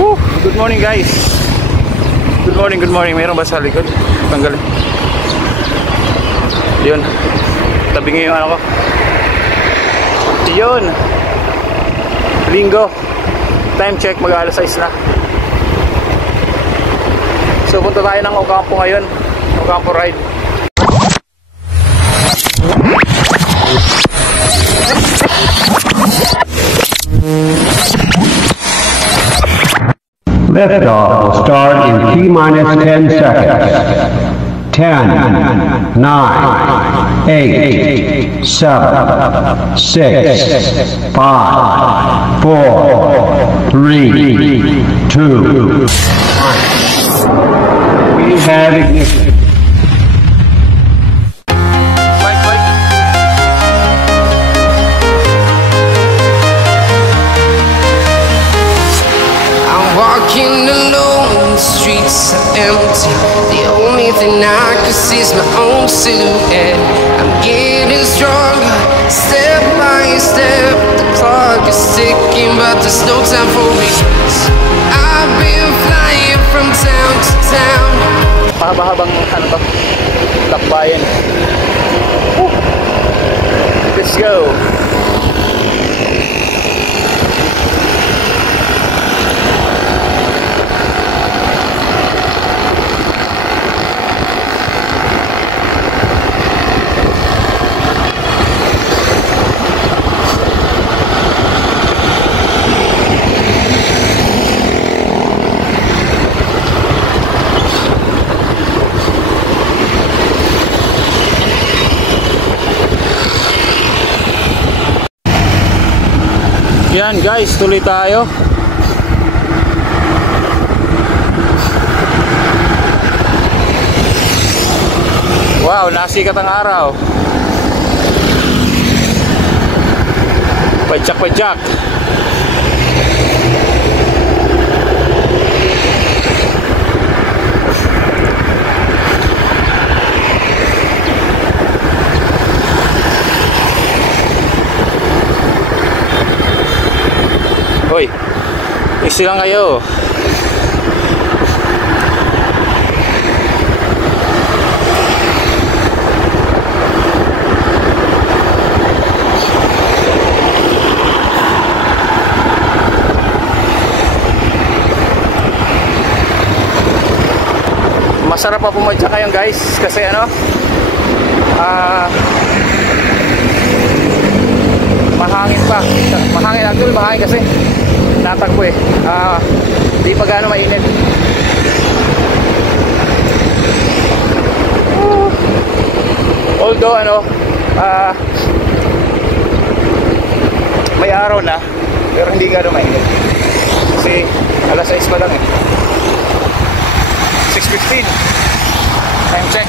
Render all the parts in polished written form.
Good morning guys. Good morning, good morning. Mayroon ba sa likod? Tanggalin. Yun. Tabi nga yung ano ko. Yun. Linggo. Time check, mag-alas 6 na. So punta tayo ng Ocampo ngayon. Ocampo ride. Liftoff will start in T-minus 10 seconds. 10, 9, 8, 7, 6, 5, 4, 3, 2, 1. We have ignition. Walking alone, the streets are empty. The only thing I can see is my own silhouette. I'm getting stronger, step by step. The clock is ticking, but there's no time for regrets. I've been flying from town to town. Mahaba-habang ano to? Lakbayan. Let's go. Yan guys, tuloy tayo. Wow, nasikat ang araw. Padyak-padyak. Hoy, easy lang kayo. Masarap pa pumadyak ngayon guys, kasi ano, mahangin pa. Mahangin, actually mahangin kasi natakbo eh. Di pa gaano mainit. Although ano, may araw na, pero hindi gaano mainit. Kasi alas 6 pa lang eh. 6:15. Time check.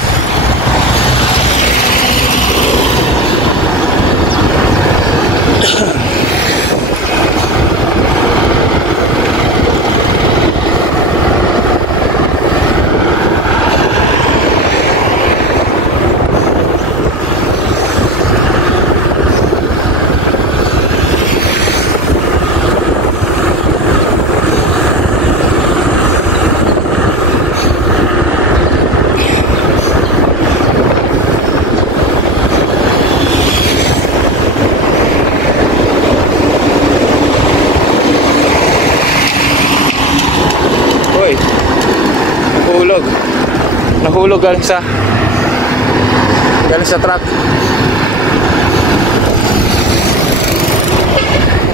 Nahulog galing sa truck.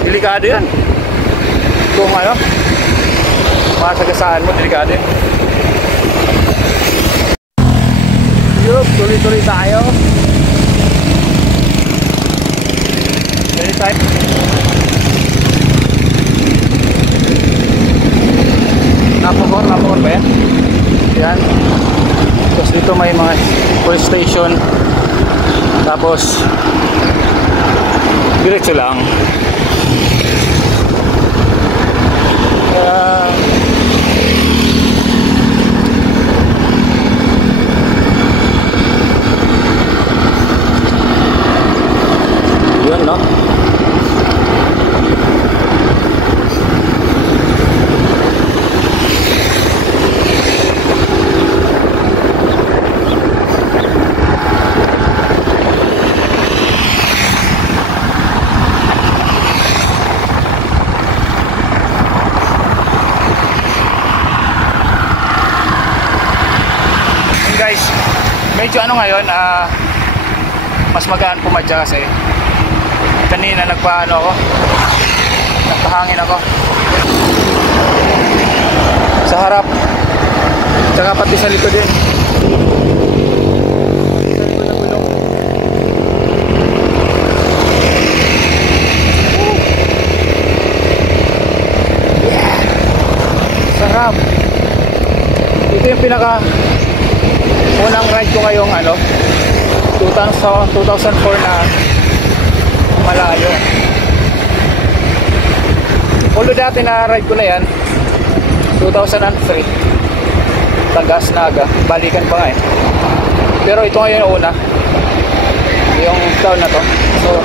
Delikado yan kung ano, masagasaan mo, delikado yan. Yup, tuloy-tuloy tayo. Anytime. Napakor ba yan? Yan. Tapos dito may mga police station. Tapos diretso lang. Yun no. medyo ano ngayon, mas magaan pumadya kasi kanina nagpahangin ako sa harap tsaka pati sa likod din. Sarap. Ito yung pinaka unang ride ko ngayong 2004 na malayo. Although dati na ride ko na yan 2003 Tagas Naga, balikan pa nga pero ito ngayon yung una, yung town na to. So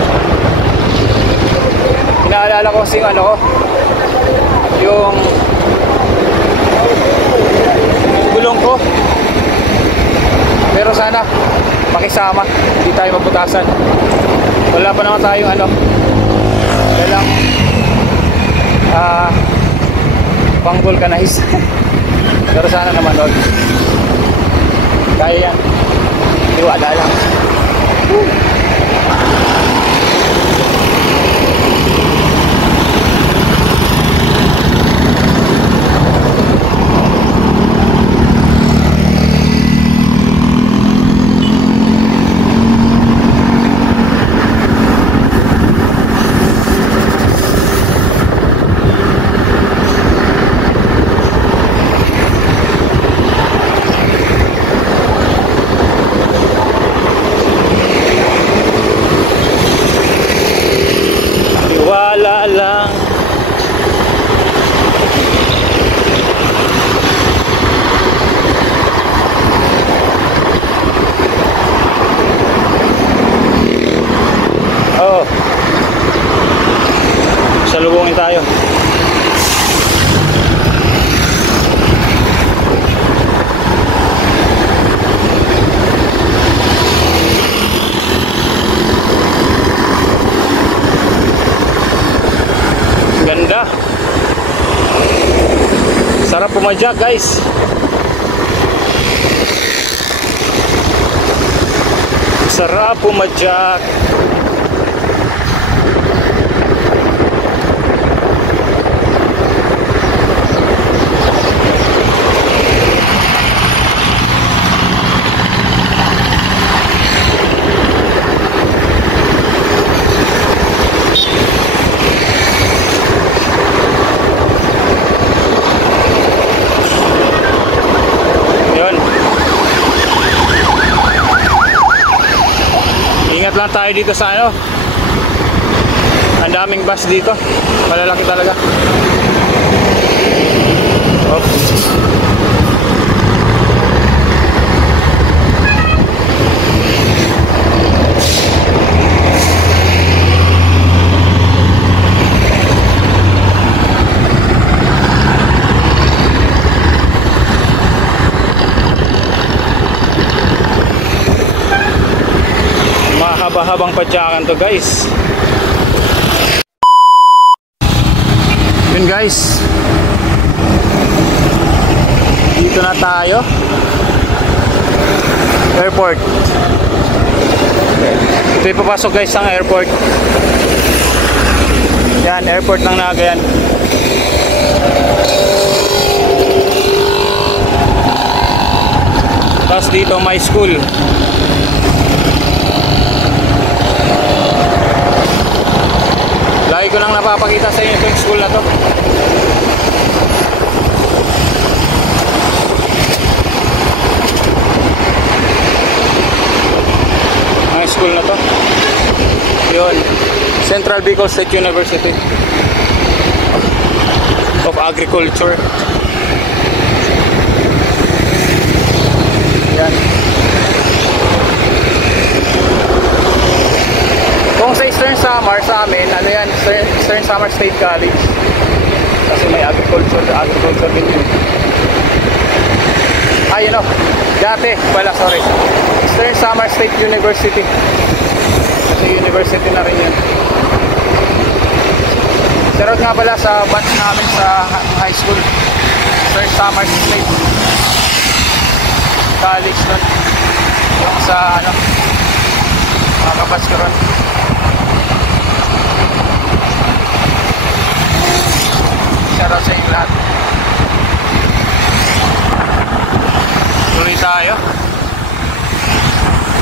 inaalala ko kasi yung gulong ko, pero sana makisama, hindi tayo mabutasan. Wala pa naman tayong dalang pang vulcanize. Pero sana naman kaya yan, tiwala lang. Salubungin tayo. Ganda. Sarap pumadyak, guys. Sarap pumadyak. Ingat lang tayo dito sa ang daming bus dito, malalaki talaga. Mahaba-habang padyakan to, guys. Yun, guys, dito na tayo, airport. Ito yung papasok, guys, ang airport. Yan, airport ng Naga yan. Tapos dito may school. Lagi ko lang napapakita sa inyo itong school na to. Ang school na to, yun, Central Bicol State University of Agriculture. Yan. Kung sa Eastern Samar sa amin, yan, Eastern Samar State College. Kasi may agriculture din yun. Dati pala, sorry, Eastern Samar State University. Kasi university na rin yun. Sarot nga pala sa batch namin sa high school, Eastern Samar State College nun. yung sa ano, mga kabats ko ron. Shoutout sa inyo lahat. Tuloy tayo.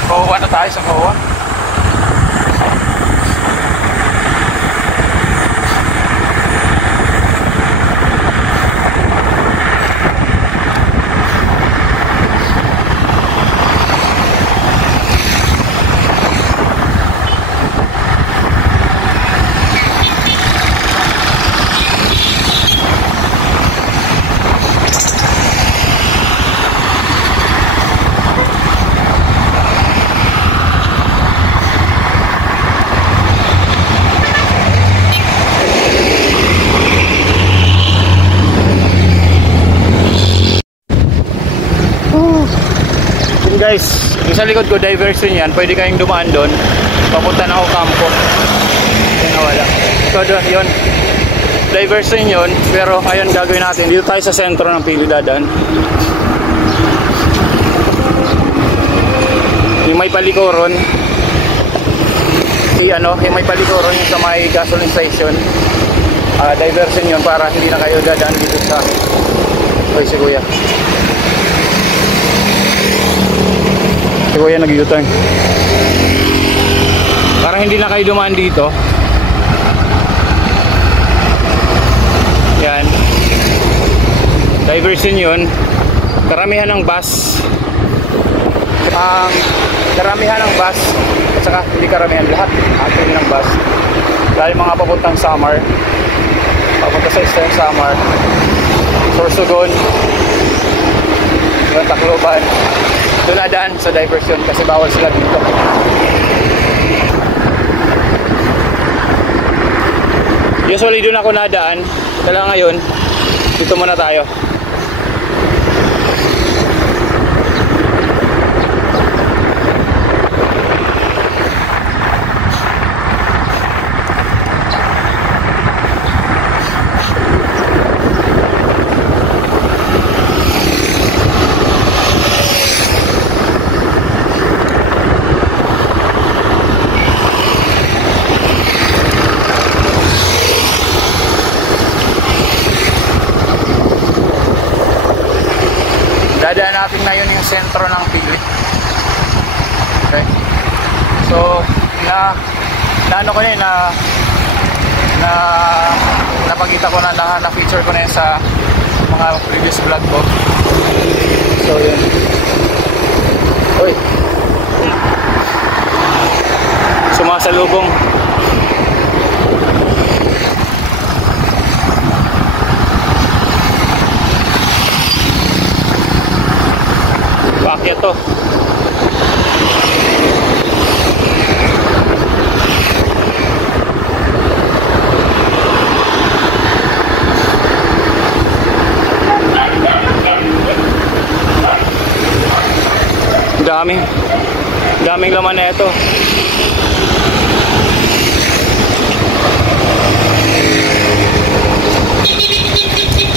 Kowa na tayo sa Kowa. Guys, yung sa likod ko diversion yan, pwede kayong dumaan doon papunta na ako kampo. Yan na wala. So doon yun, diversion yun. Pero ayun gagawin natin, dito tayo sa sentro ng Pili dadaan. Yung may palikuron, yung may palikuron yung sa may gasoline station, diversion yun para hindi na kayo dadaan dito sa si kuya. Si kuya nag-U-turn. Parang hindi na kayo dumaan dito. Yan. Diversion yun. Karamihan ng bus. Karamihan ng bus. At saka hindi karamihan. Lahat actually ng bus. Dahil mga papuntang Samar. Papunta sa Eastern Samar. Sorsogon. Tacloban. Doon na daan sa diversion kasi bawal sila dito. Usually doon ako nadaan. Kaya ngayon, dito muna tayo. Dadaan natin ngayon yung sentro ng Pili. Okay. So, ano ko na yun, napakita ko na feature ko na yun sa mga previous vlog ko. So, yun. Uy. Sumasalubong. Bakit to? Daming laman na ito.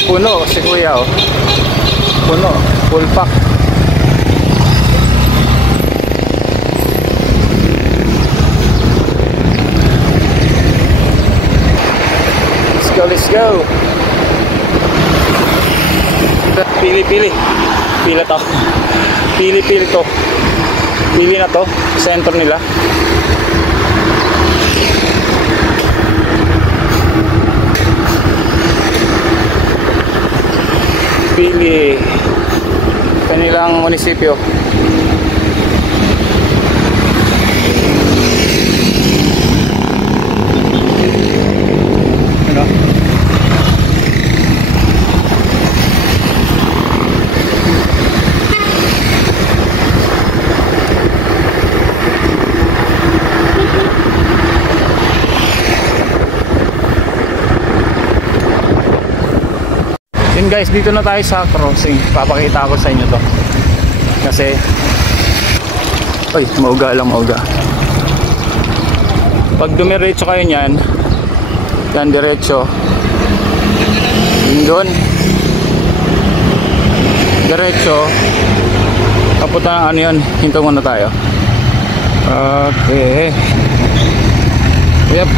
Puno si kuya oh. Puno, full pack. Let's go. Pili-pili. Pila to. Pili-pili to. Pili na to. Center nila. Pili. Kanilang munisipyo. Yun guys, dito na tayo sa crossing. Papakita ko sa inyo to. Kasi mauga lang, mauga. Pag dumiretso kayo niyan, yan diretso. Yun doon. Diretso. papunta ng ano yun, hinto muna tayo. Okay. Yep.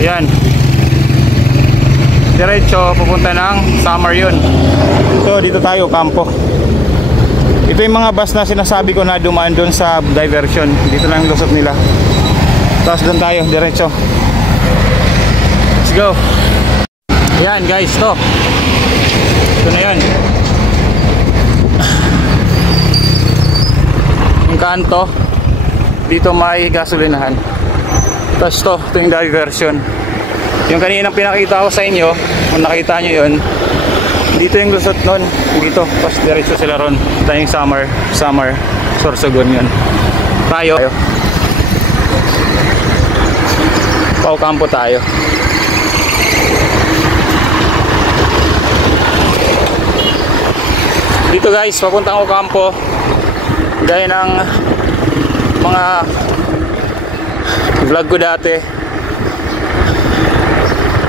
Yan. Diretso pupunta ng Summer yun. So dito tayo, Campo. Ito yung mga bus na sinasabi ko na dumaan doon sa diversion. Dito lang lusot nila. Tapos doon tayo, diretso. Let's go. Yan guys, to. Ito na yun. Yung kanto. Dito may gasolinahan. Tapos ito yung diversion. Yung kaninang pinakita ko sa inyo, kung nakita nyo yun, dito yung lusot nun, dito, pas diretso sila ron. Ito yung Summer, Sorsogon yun. Tayo. Paukampo tayo. Dito guys, papuntang Ocampo. Gaya ng mga vlog ko dati.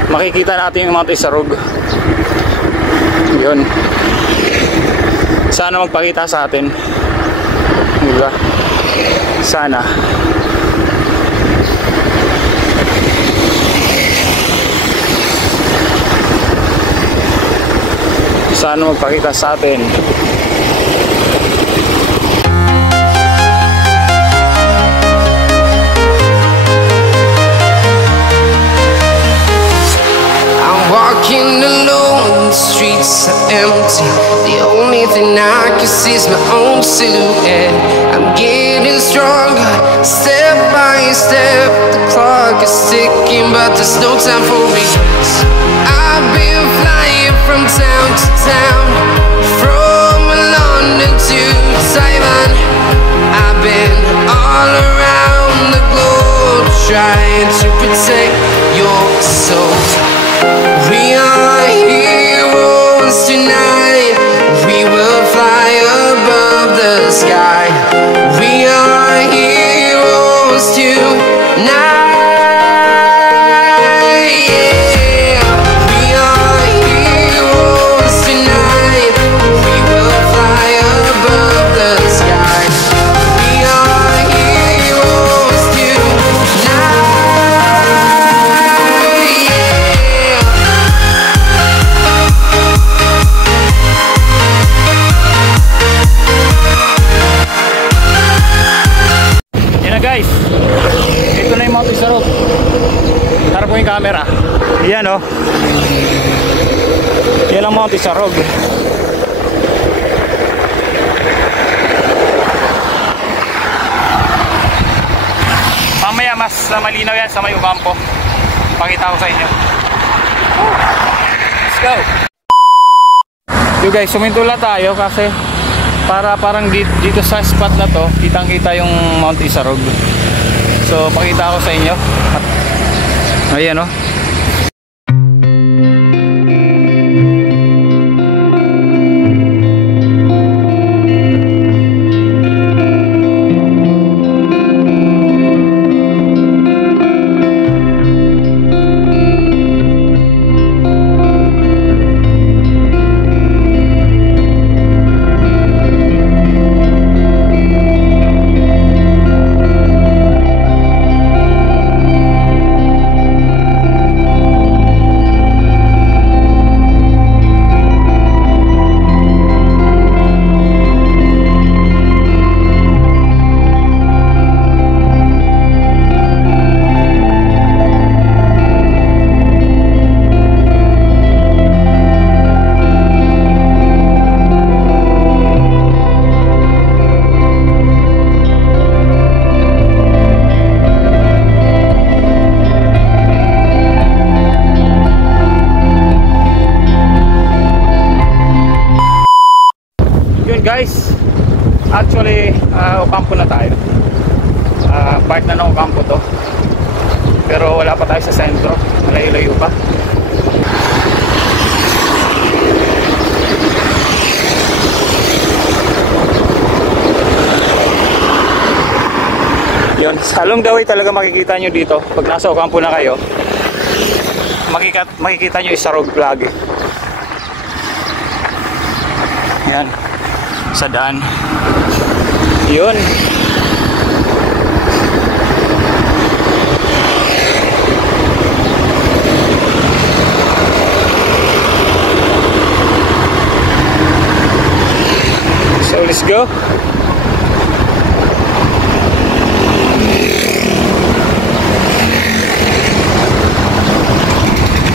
Makikita natin yung Mount Isarog. Yun. Sana magpakita sa atin. Diba? Sana. Sana magpakita sa atin. Walking alone, the streets are empty. The only thing I can see is my own silhouette. I'm getting stronger, step by step. The clock is ticking, but there's no time for regrets. I've been flying from town to town, from London to Taiwan. I've been all around the globe, trying to protect your soul. We are heroes tonight. We will fly above the sky. We are heroes tonight. Yeah. We are heroes tonight. We will fly above the sky. We are heroes tonight. Guys, ito na yung Mount Isarog. Tara po yung camera. Yan o. Yan ang Mount Isarog. Mamaya mas malinaw yan sa may Ocampo. Pakita ko sa inyo. Let's go. Yo guys, sumintula tayo kasi parang dito sa spot na to kitang kita yung Mount Isarog. So pakita ko sa inyo. Ayan o. Guys, actually Ocampo na tayo. Part na ng Ocampo to, pero wala pa tayo sa sentro, malayo-layo pa. Yun, sa along the way talaga makikita nyo dito. Pag nasa Ocampo na kayo, makikita nyo Isarog Vlog. Yan. sa daan. Yun. So let's go.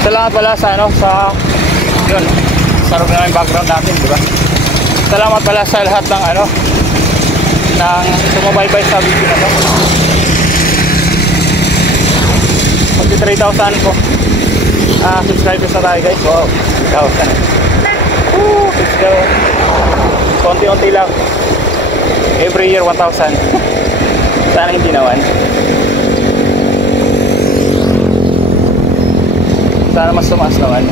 Salamat pala sa yun, sarap na yung background natin, di ba? Salamat pala sa lahat ng ng sumubaybay sa video na to. Magti 3,000 po subscribers na tayo, guys. Wow, 1,000. Let's go. Konti-unti lang. Every year 1,000. Sana hindi naman. Sana mas tumaas naman.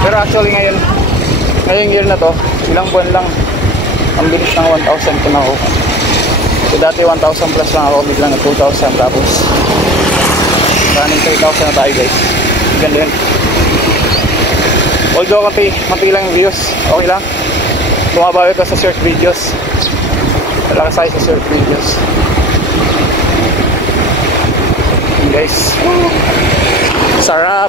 Pero actually ngayong year na to, ilang buwan lang ang bilis ng 1,000 ko na ako. So dati 1,000 plus lang ako, biglang 2,000, tapos running 3,000 na tayo, guys. Ganda yun. Although konti lang yung views, okay lang. Bumabawi ko sa short videos. Malakas tayo sa short videos. Guys, sarap.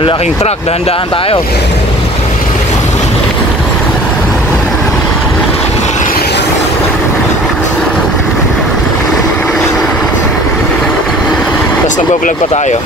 Malaking truck, dahan-dahan tayo. Tapos nagbablog pa tayo.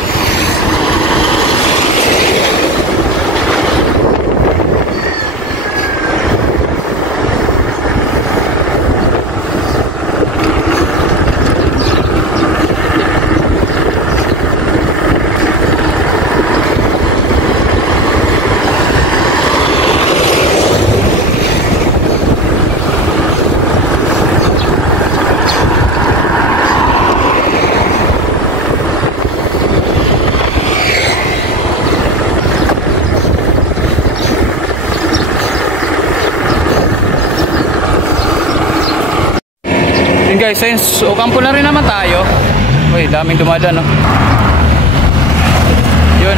Guys, since Ocampo na rin naman tayo. Uy, daming dumadaan, no? Yun.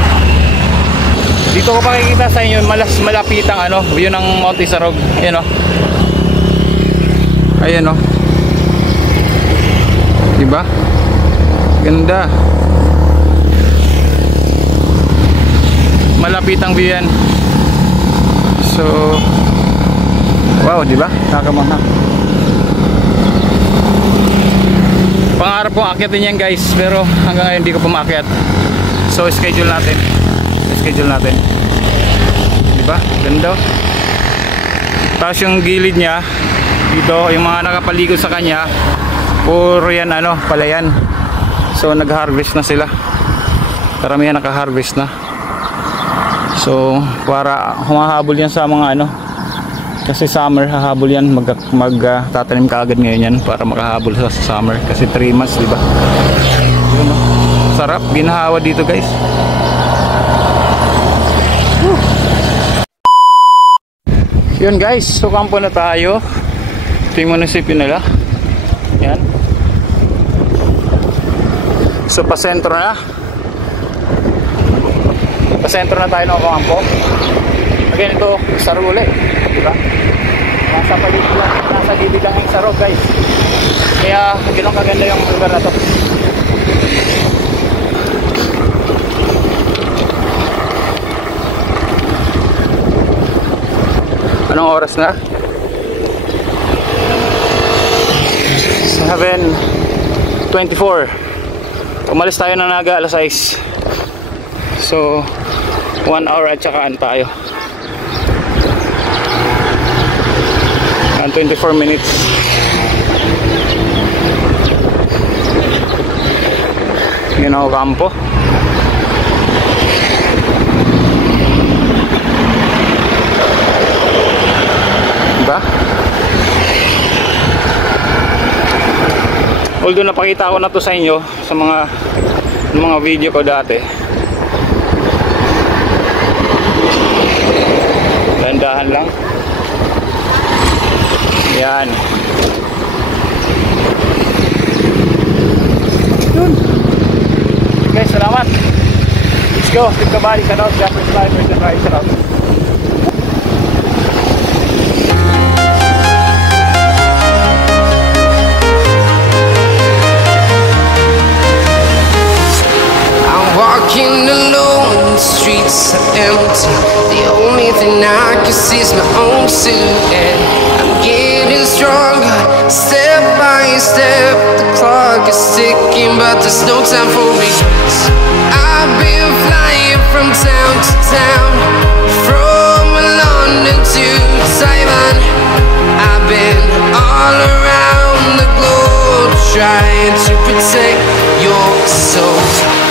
Dito ko pakikita sa inyo malapitang view ng Monte Sarog. Ayan, no? Ayan, no? Diba? Ganda. Malapitang view yan. So, wow, diba? Nakakamaha. Pangarap kong akyatin yan, guys, pero hanggang ngayon hindi ko pumakyat. So schedule natin. Diba? Ganda. Tapos yung gilid niya dito, yung mga nakapaligod sa kanya, puro yan palayan. So nag-harvest na sila. Karamihan naka-harvest na. So para humahabol yan sa mga kasi summer, hahabol yan, magtatanim ka agad ngayon yan para makahabol sa summer, kasi 3 months, diba? Yun, no? Sarap, ginahawa dito, guys. Woo! Yun, guys, so Ocampo na tayo. Ito yung munisipyo nila. Yan. So pasentro na tayo ng Ocampo. Again, ito Sarog ulit, diba? Nasa gilid lang yung Sarog, guys. Kaya gano'ng kaganda yung lugar na to. Anong oras na? 7:24. Umalis tayo ng Naga alas 6. So 1 hour at saka tayo. 24 minutes. Yan ako Ocampo. Diba? Although napakita ko na to sa inyo sa mga video ko dati. Dahan lang. Yan. Yun. Okay, salamat. Let's go. Keep the body. Shout out. Jasper's Live. Where's the ride? Shout out. Walking alone, the streets are empty. The only thing I can see is my own silhouette. I'm getting stronger, step by step. The clock is ticking, but there's no time for regrets. I've been flying from town to town, from London to Taiwan. I've been all around the globe, trying to protect your soul.